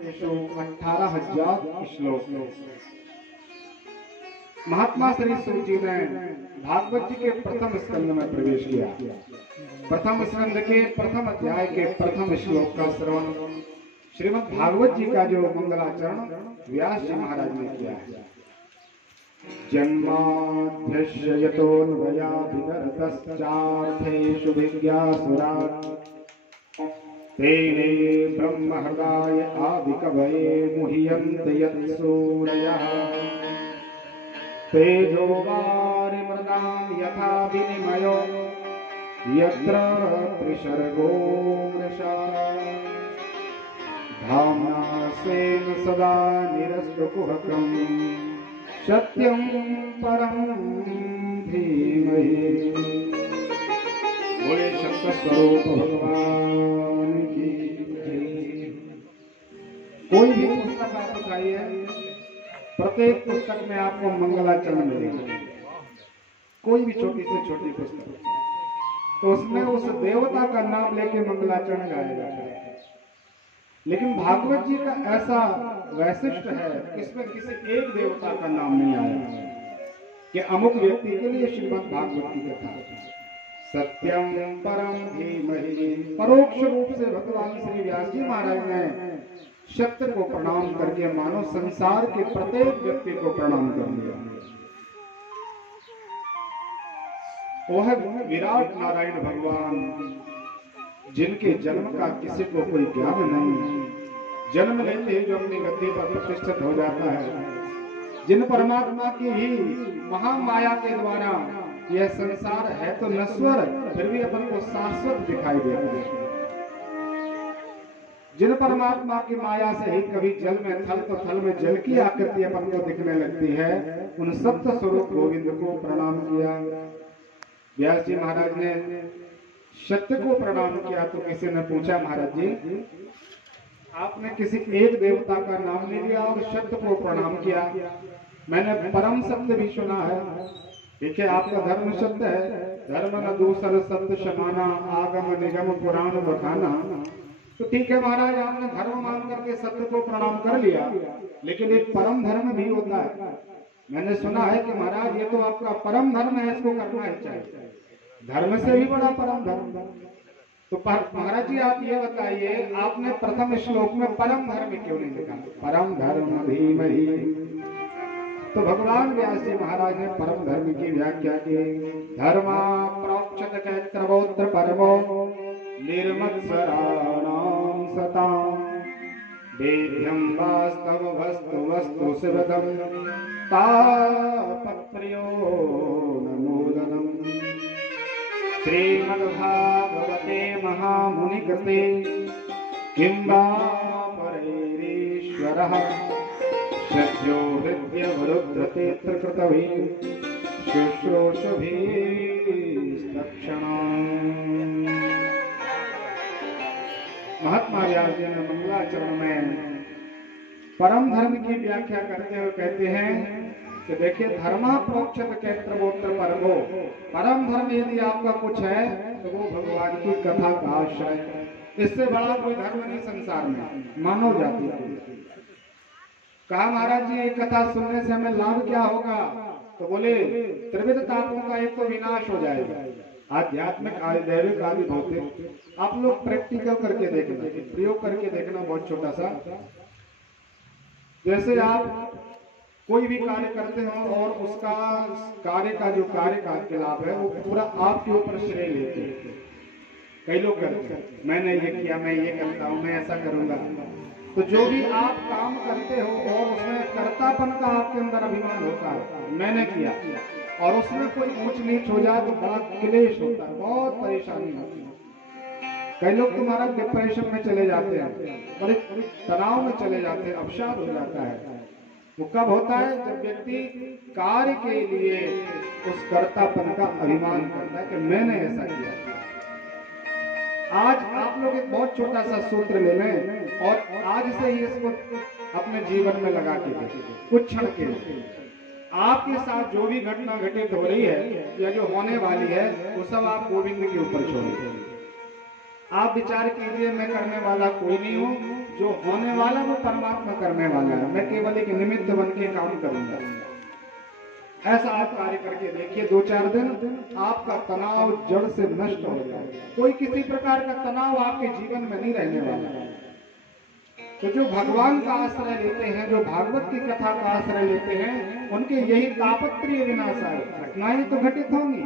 18,000 श्लोक। महात्मा श्री सूत जी ने भागवत जी के प्रथम स्कंद में प्रवेश किया। प्रथम स्कंद के प्रथम अध्याय के प्रथम श्लोक का श्रवण श्रीमद् भागवत जी का जो मंगलाचरण व्यास जी महाराज ने किया है। जन्माद्यस्य यतोऽन्वयादितरतश्चार्थेषु विज्ञासुरात् तेने ब्रह्म हृदय आदिकवये मुह्यन्ते यत्सूरयः तेजो वारिमृदां यथा विनिमयो यत्र त्रिसर्गो मृषा धाम्ना स्वेन सदा निरस्तकुहकम् सत्यं परं धीमहि। बोले शंकर स्वरूप भगवान की जय। कोई भी पुस्तक आप उठाइए, प्रत्येक पुस्तक में आपको मंगलाचरण मिलेगा। कोई भी छोटी से छोटी पुस्तक, तो उसमें उस देवता का नाम लेके मंगलाचरण गाया जाता है। लेकिन भागवत जी का ऐसा वैशिष्ट है, इसमें किसी एक देवता का नाम नहीं आया कि अमुक व्यक्ति के लिए श्रीमद् भागवत की कथा। सत्यम परम धीमहि, परोक्ष रूप से भगवान श्री व्यास जी महाराज ने सत्य को प्रणाम करके मानो संसार के प्रत्येक व्यक्ति को प्रणाम कर दिया। वह विराट नारायण भगवान जिनके जन्म का किसी को कोई ज्ञान नहीं, जन्म लेते ही जो अपनी गद्दी पर प्रतिष्ठित हो जाता है, जिन परमात्मा की ही महामाया के द्वारा यह संसार है तो नश्वर, फिर भी अपन को शाश्वत दिखाई देता है। जिन परमात्मा की माया से ही कभी जल में थल तो थल में जल की आकृति अपन को दिखने लगती है, उन सप्त स्वरूप गोविंद को प्रणाम किया। व्यास जी महाराज ने सत्य को प्रणाम किया तो किसी ने पूछा, महाराज जी आपने किसी एक देवता का नाम नहीं लिया और सत्य को प्रणाम किया। मैंने परम सत्य भी सुना है। देखिए आपका धर्म सत्य है, धर्म न दूसर सत्य समाना, आगम निगम पुराण बखाना। तो ठीक है महाराज, आपने धर्म मान करके सत्य को प्रणाम कर लिया, लेकिन एक परम धर्म भी होता है। मैंने सुना है कि महाराज ये तो आपका परम धर्म है, इसको करना ही चाहिए, धर्म से भी बड़ा परम धर्म। तो महाराज जी आप ये बताइए, आपने प्रथम श्लोक में परम धर्म क्यों नहीं लिखा? परम धर्म धीमहि। तो भगवान व्यास जी महाराज ने परम धर्म की व्याख्या की। धर्मा प्रोक्षत कैत्रवोत्र परमो निर्मत्सराणां सतां वेद्यं वास्तव वस्तु वस्तु शिवदं तापत्र्यो नमोदनम्। श्रीमद्भागवते महामुनिकृते किं वा परैरीश्वरः सद्यो हृद्यवरुध्यते त्रिकृतभिः शुश्रूषुभिस्तक्षणाम्। महात्मा व्यास जी ने मंगलाचरण में परम धर्म की व्याख्या करते हुए कहते हैं कि देखिए, धर्मा प्रोक्षत कैत्रवोत्र परमो, परम धर्म यदि आपका कुछ है तो वो भगवान की कथा का आश्रय। इससे बड़ा कोई धर्म नहीं संसार में मानव जाति को। कहा महाराज जी ये कथा सुनने से हमें लाभ क्या होगा? तो बोले त्रिविध तापों का एक तो विनाश हो जाएगा, आध्यात्मिक आदि दैविक आदि भौतिक। आप लोग प्रैक्टिकल करके देखना, प्रयोग करके देखना, बहुत छोटा सा। जैसे आप कोई भी कार्य करते हो और उसका कार्य का जो कार्य का लाभ है वो पूरा आपके ऊपर श्रेय लेते हैं। कई लोग करते हैं, मैंने ये किया, मैं ये करता हूँ, मैं ऐसा करूंगा। तो जो भी आप काम करते हो और उसमें कर्तापन का आपके अंदर अभिमान होता है, मैंने किया, और उसमें कोई ऊंच नीच हो जाए तो बड़ा क्लेश होता है, बहुत परेशानी होती है। कई लोग तुम्हारा डिप्रेशन में चले जाते हैं, बड़े तनाव में चले जाते हैं, अवसाद हो जाता है। वो कब होता है? जब व्यक्ति कार्य के लिए उस कर्तापन का अभिमान करता है कि मैंने ऐसा किया। आज आप लोग एक बहुत छोटा सा सूत्र ले लें और आज से ही इसको अपने जीवन में लगा के देखें। कुछ क्षण के लिए आपके साथ जो भी घटना घटित हो रही है या जो होने वाली है वो सब आप गोविंद के ऊपर छोड़िए। आप विचार कीजिए मैं करने वाला कोई नहीं हूँ, जो होने वाला वो परमात्मा करने वाला है, मैं केवल एक निमित्त बन के काम करूंगा। ऐसा आप कार्य करके देखिए, 2-4 दिन आपका तनाव जड़ से नष्ट हो जाएगा। कोई किसी प्रकार का तनाव आपके जीवन में नहीं रहने वाला। तो जो भगवान का आश्रय लेते हैं, जो भागवत की कथा का आश्रय लेते हैं, उनके यही तापत्रीय विनाश है। घटनाएं तो घटित होंगी,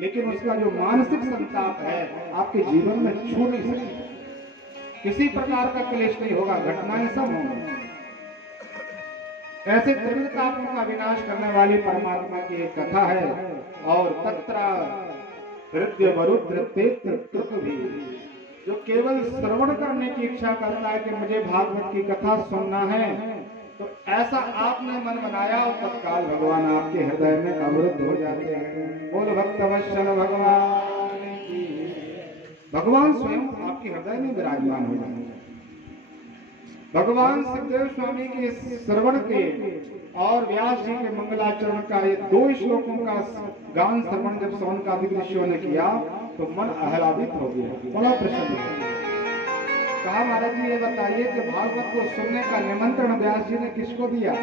लेकिन उसका जो मानसिक संताप है आपके जीवन में छू नहीं सकती। किसी प्रकार का क्लेश नहीं होगा, घटनाएं सब होंगी। ऐसे त्रिविध तापों का विनाश करने वाली परमात्मा की एक कथा है। और तत्रा हृदय वरुद्र तेत्र कृत भी, जो केवल श्रवण करने की इच्छा करता है कि मुझे भागवत की कथा सुनना है, तो ऐसा आपने मन बनाया और तत्काल भगवान आपके हृदय में अवरुद्ध हो जाते हैं। बोल भक्तवत्सल भगवान की। भगवान स्वयं आपके हृदय में विराजमान हो जाते हैं। भगवान सुखदेव स्वामी के श्रवण के और व्यास जी के मंगलाचरण का ये 2 श्लोकों का गान श्रवण जब सौनकादिक ऋषियों ने किया तो मन आह्लादित हो गया, बड़ा प्रसन्न हो गया। कहा महाराज जी ये बताइए कि भागवत को सुनने का निमंत्रण व्यास जी ने किसको दिया?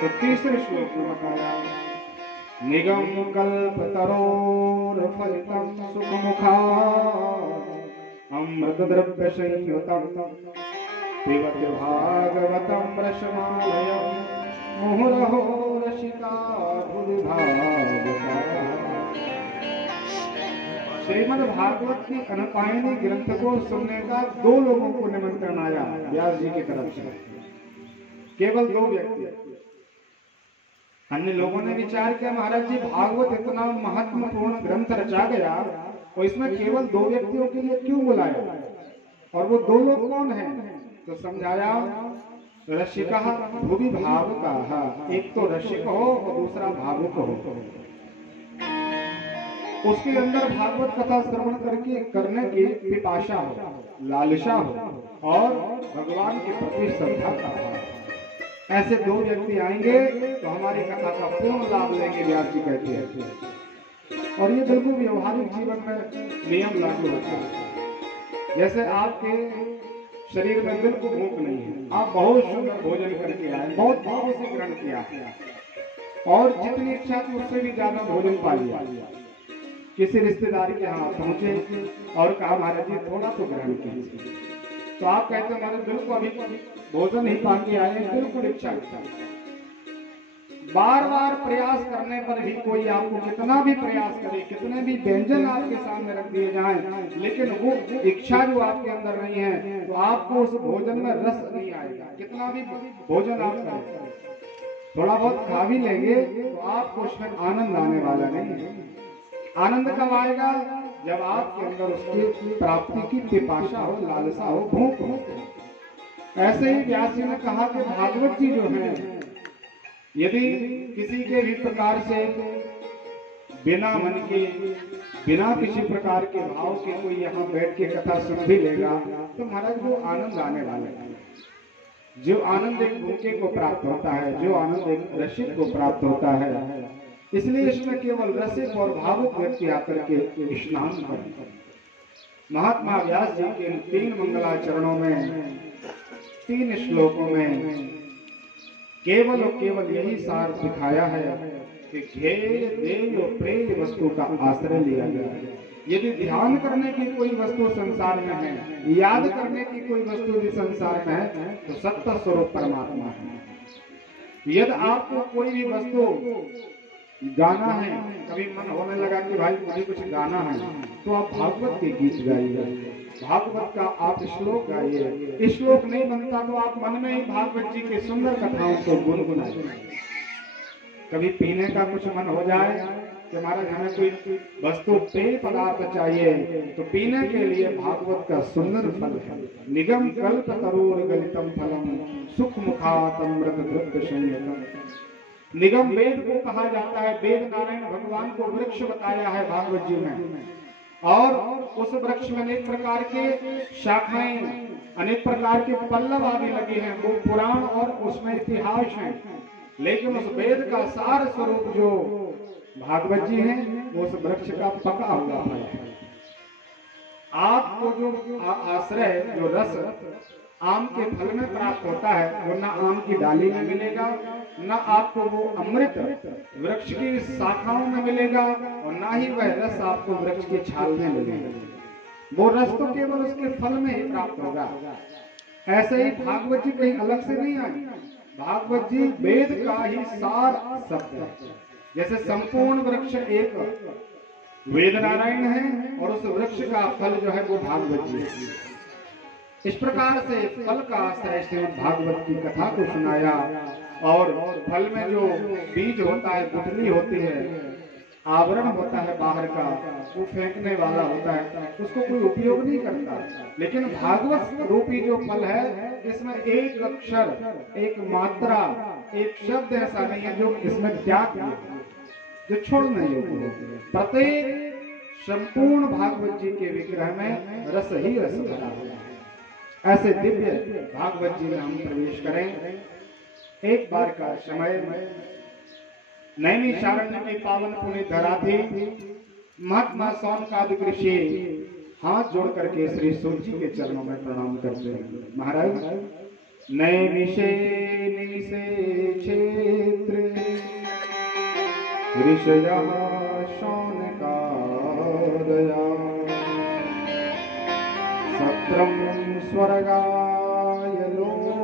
तो तीसरे श्लोक में बताया, निगम कल्प तरोर फलितम सुख मुखा अमृत द्रव्य संयुतम पिबत भागवतम रसमालयम मुहुरहो रसिका भुवि भावुका। श्रीमद् भागवत की अनपायनी ग्रंथ को सुनने का 2 लोगों को निमंत्रण आया व्यास जी की तरफ से, केवल 2 व्यक्ति। अन्य लोगों ने विचार किया महाराज जी भागवत इतना महत्वपूर्ण ग्रंथ रचा गया और इसमें केवल 2 व्यक्तियों के लिए क्यों बुलाया, और वो 2 लोग कौन हैं? तो समझाया, रसिका भुवि भावुका, एक तो रसिक हो और दूसरा भावुक हो। उसके अंदर भागवत कथा श्रवण करने की पिपाशा हो, लालसा हो और भगवान के प्रति श्रद्धा का भाव। ऐसे 2 व्यक्ति आएंगे तो हमारी कथा का पूर्ण लाभ लेंगे, व्यास जी कहते हैं। और ये बिल्कुल व्यवहारिक जीवन में नियम लागू होता है। जैसे आपके शरीर में बिल्कुल भूख नहीं है, आप बहुत सुंदर भोजन करके आए, बहुत भाव से ग्रहण किया और जितनी इच्छा थी उससे भी ज्यादा भोजन पा लिया। किसी रिश्तेदार के यहाँ पहुंचे और कहा महाराज जी थोड़ा तो ग्रहण कीजिए, तो आप कहते महाराज बिल्कुल अभी भोजन ही पा के आए, बिल्कुल इच्छा। बार बार प्रयास करने पर भी कोई आपको कितना भी प्रयास करे, कितने भी व्यंजन आपके सामने रख दिए जाएं, लेकिन वो इच्छा जो आपके अंदर नहीं है तो आपको उस भोजन में रस नहीं आएगा। कितना भी भोजन आप करें, थोड़ा बहुत खा भी लेंगे तो आपको उसमें आनंद आने वाला नहीं है। आनंद कब आएगा? जब आपके अंदर उसकी प्राप्ति की पिपाशा हो, लालसा हो, भूख हो। ऐसे ही व्यास जी ने कहा कि भागवत जी जो है, यदि किसी के भी प्रकार से बिना मन के, बिना किसी प्रकार के भाव के कोई यहाँ बैठ के कथा सुन भी लेगा तो महाराज वो आनंद आने वाला है। जो आनंद एक भूखे को प्राप्त होता है, जो आनंद एक रसिक को प्राप्त होता है, इसलिए इसमें केवल रसिक और भावुक व्यक्ति आकर के स्नान करते। महात्मा व्यास जी के इन 3 मंगलाचरणों में 3 श्लोकों में केवल और केवल यही सार दिखाया है कि ध्येय देय और प्रेय वस्तु का आश्रय लिया गया है। यदि ध्यान करने की कोई वस्तु संसार में है, याद करने की कोई वस्तु भी संसार में है, तो सत्य स्वरूप परमात्मा है। यदि आपको कोई भी वस्तु गाना है, कभी मन होने लगा कि भाई मुझे कुछ गाना है, तो आप भागवत के गीत गाइए, भागवत का आप श्लोक गाइए। श्लोक नहीं बनता तो आप मन में ही भागवत जी के सुंदर कथाओं को गुनगुनाइए। कभी पीने का कुछ मन हो जाए कि महाराज हमें कोई वस्तु पेय पदार्थ चाहिए, तो पीने के लिए भागवत का सुंदर फल है। निगम कल्प तरोर गलितम फलम सुख मुखात अमृत द्रव्य संयुतम। निगम वेद को कहा जाता है, वेद नारायण भगवान को वृक्ष बताया है भागवत जी में, और उस वृक्ष में अनेक प्रकार के शाखाएं, अनेक प्रकार के पल्लव आदि लगे हैं। वो पुराण और उसमें इतिहास है, लेकिन उस वेद का सार स्वरूप जो भागवत जी है वो उस वृक्ष का पका हुआ है। आपको जो आश्रय, जो रस आम के फल में प्राप्त होता है वो ना आम की डाली में मिलेगा, ना आपको वो अमृत वृक्ष की शाखाओं में मिलेगा, और ना ही वह रस आपको वृक्ष की छाल में मिलेगा। वो रस तो केवल उसके फल में ही प्राप्त होगा। ऐसे ही भागवत जी कहीं अलग से नहीं आई। भागवत जी वेद का ही सार शब्द है। जैसे संपूर्ण वृक्ष एक वेद नारायण है और उस वृक्ष का फल जो है वो भागवत जी है। इस प्रकार से फल का आश्रय से भागवत की कथा को सुनाया, और फल में जो बीज होता है, गुठली होती है, आवरण होता है बाहर का, वो फेंकने वाला होता है, उसको कोई उपयोग नहीं करता। लेकिन भागवत रूपी जो फल है, इसमें एक अक्षर, एक मात्रा, एक शब्द ऐसा नहीं है जो इसमें त्याग है, जो छोड़ने योग्य है। प्रत्येक संपूर्ण भागवत जी के विग्रह में रस ही रस भरा हुआ है। ऐसे दिव्य भागवत जी में हम प्रवेश करें। एक बार का समय नैमिषारण्य की पावन पुण्य धरा थी। महात्मा सौनकादि ऋषि हाथ जोड़ करके श्री सूर्य जी के चरणों में प्रणाम करते हैं। महाराज, नैमिषे निमिषे क्षेत्र ऋषया शौनकादया सत्रम स्वर्गाय लोकायो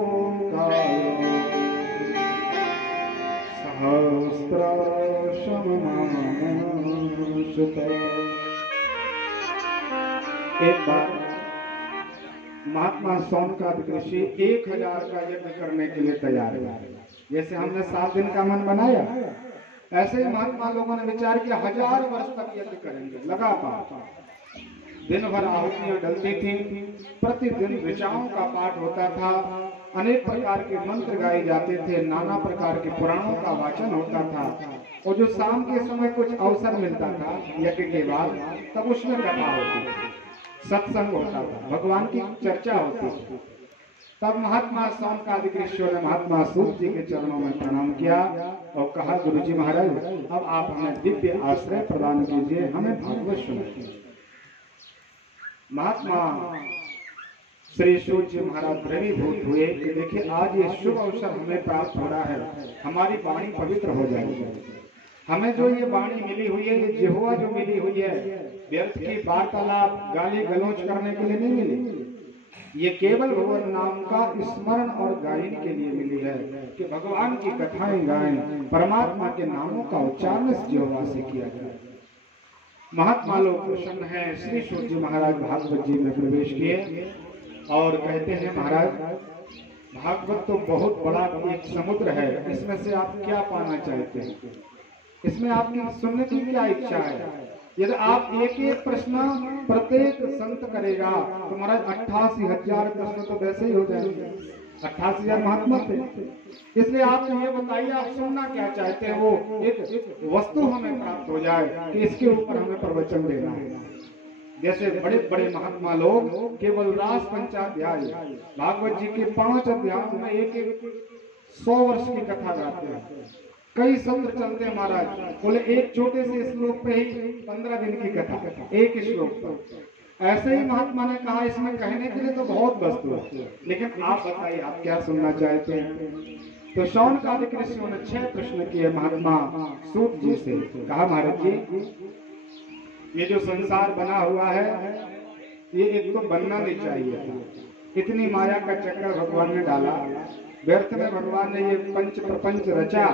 एक बार महात्मा सौनकादि ऋषि 1000 का यज्ञ करने के लिए तैयार है। जैसे हमने 7 दिन का मन बनाया, ऐसे ही महात्मा लोगों ने विचार किया 1000 वर्ष तक यज्ञ करेंगे लगातार। दिन भर आहुतियां डलती थी, प्रतिदिन ऋचाओं का पाठ होता था, अनेक प्रकार के मंत्र गाए जाते थे, नाना प्रकार के पुराणों का वाचन होता था, और जो शाम के समय कुछ अवसर मिलता था यज्ञ के बाद, तब उसमें कथा होती थी, सत्संग होता था, भगवान की चर्चा होती थी। तब महात्मा सौनकादि ऋषियों ने महात्मा सूत जी के चरणों में प्रणाम किया और कहा, गुरु जी महाराज, अब आप हमें दिव्य आश्रय प्रदान कीजिए, हमें भागवत सुनाइए। महात्मा श्री सूर्य जी महाराज द्रवीभूत हुए कि देखिए आज ये शुभ अवसर हमें प्राप्त हो रहा है, हमारी वाणी पवित्र हो जाएगी। हमें जो ये वाणी मिली हुई है, ये जिह्वा जो मिली हुई है, व्यर्थ की वार्तालाप गाली गलौज करने के लिए नहीं मिली। ये केवल भगवान नाम का स्मरण और गायन के लिए मिली है कि भगवान की कथाएं गाएं, परमात्मा के नामों का उच्चारण जिह्वा से किया जाए। महात्मा लोग प्रसन्न हैं। श्री सूर्य जी महाराज भागवत जी में प्रवेश किए और कहते हैं, महाराज भागवत तो बहुत बड़ा एक समुद्र है, इसमें से आप क्या पाना चाहते हैं? इसमें आपकी सुनने की क्या इच्छा है? यदि आप एक एक प्रश्न प्रत्येक संत करेगा तो महाराज 88,000 प्रश्न तो वैसे ही हो जाएंगे। 88,000 महात्मा थे। इसलिए आप ये बताइए, आप सुनना क्या चाहते हैं? वो एक वस्तु हमें प्राप्त हो जाए कि इसके ऊपर हमें प्रवचन देना है। जैसे बड़े बड़े महात्मा लोग केवल रास पंचाध्याय भागवत जी के 5 अध्यायों में एक 100 वर्ष की कथा गाते हैं। कई सत्र चलते हैं महाराज, बोले एक छोटे से श्लोक पे ही 15 दिन की कथा, एक श्लोक पर। ऐसे ही महात्मा ने कहा, इसमें कहने के लिए तो बहुत वस्तु है, लेकिन आप बताइए आप क्या सुनना चाहते हैं? तो शौनकादि ऋषियों ने 6 प्रश्न किए महात्मा सूत जी से। कहा, महाराज जी, ये जो संसार बना हुआ है, ये एक तो बनना नहीं चाहिए था। इतनी माया का चक्कर भगवान ने डाला, व्यर्थ में भगवान ने ये पंच प्रपंच रचा,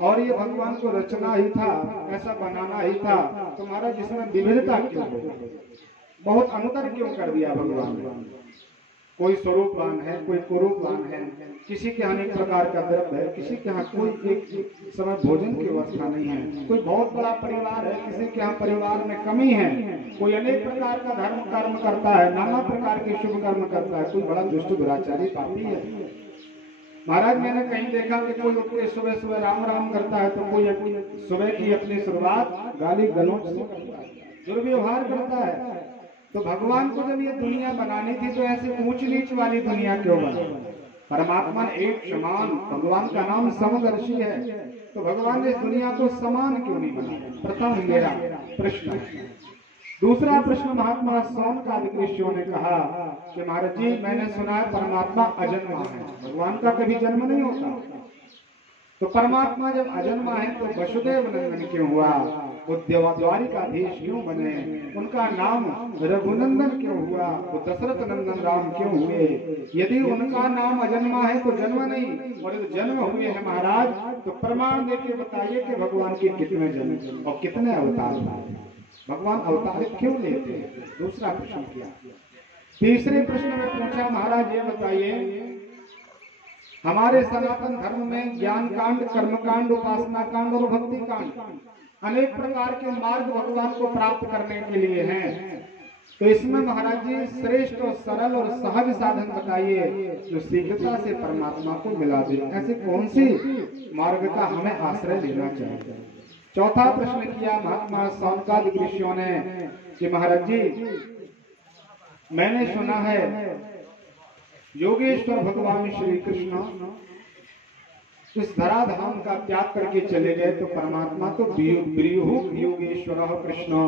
और ये भगवान को रचना ही था, ऐसा बनाना ही था। तो महाराज इसमें विविधता क्यों हो, बहुत अंतर क्यों कर दिया भगवान ने? कोई स्वरूपवान है, कोई कुरूपवान है, किसी के यहाँ एक प्रकार का द्रव्य है, किसी के यहाँ कोई एक समय भोजन की व्यवस्था नहीं है, कोई बहुत बड़ा परिवार है, किसी के यहाँ परिवार में कमी है, कोई अनेक प्रकार का धर्म कर्म करता है, नाना प्रकार के शुभ कर्म करता है, कोई बड़ा दुष्ट दुराचारी पापी है। महाराज मैंने कहीं देखा कि कोई उठ के सुबह सुबह राम राम करता है, तो कोई सुबह की अपनी शुरुआत गाली गलौज से करता है, दुर्व्यवहार करता है। तो भगवान को जब ये दुनिया बनानी थी तो ऐसे ऊंच नीच वाली दुनिया क्यों बना? परमात्मा एक समान, भगवान का नाम समदर्शी है, तो भगवान ने इस दुनिया को समान क्यों नहीं बनाया? प्रथम मेरा प्रश्न। दूसरा प्रश्न महात्मा सौनकादि ऋषियों ने कहा कि महाराज जी मैंने सुना है परमात्मा अजन्मा है, भगवान का कभी जन्म नहीं होता। तो परमात्मा जब अजन्मा है तो वसुदेव नंदन क्यों हुआ, वो द्वारिकाधीश क्यों बने, उनका नाम रघुनंदन क्यों हुआ, वो दशरथ नंदन राम क्यों हुए। यदि उनका नाम अजन्मा है तो जन्म नहीं, और यदि जन्म हुए हैं महाराज तो प्रमाण देके बताइए कि भगवान के कितने जन्म और कितने अवतार, भगवान अवतार क्यों लेते हैं। दूसरा प्रश्न किया। तीसरे प्रश्न में पूछा महाराज ये बताइए हमारे सनातन धर्म में ज्ञान कांड, कर्म कांड, उपासना कांड और भक्ति कांड अनेक प्रकार के मार्ग भगवान को प्राप्त करने के लिए हैं। तो इसमें महाराज जी श्रेष्ठ और सरल और सहज साधन बताइए जो शीघ्रता से परमात्मा को मिला दे। ऐसे कौन सी मार्ग का हमें आश्रय लेना चाहिए। चौथा प्रश्न किया महात्मा सौनकादि ऋषियों ने कि महाराज जी मैंने सुना है योगेश्वर भगवान श्री कृष्ण इस धराधाम का त्याग करके चले गए तो परमात्मा तो योगेश्वर कृष्ण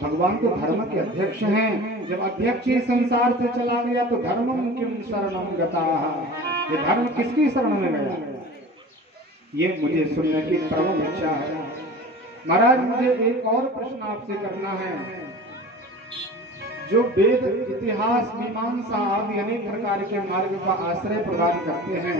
भगवान तो धर्म के अध्यक्ष हैं। जब अध्यक्ष ही संसार से चला गया तो धर्मम किम शरणम गताः, ये धर्म किसकी शरण में गया, ये मुझे सुनने की प्रबल इच्छा है। महाराज मुझे एक और प्रश्न आपसे करना है। जो वेद, इतिहास, मीमांसा आदि अनेक प्रकार के मार्ग का आश्रय प्रदान करते हैं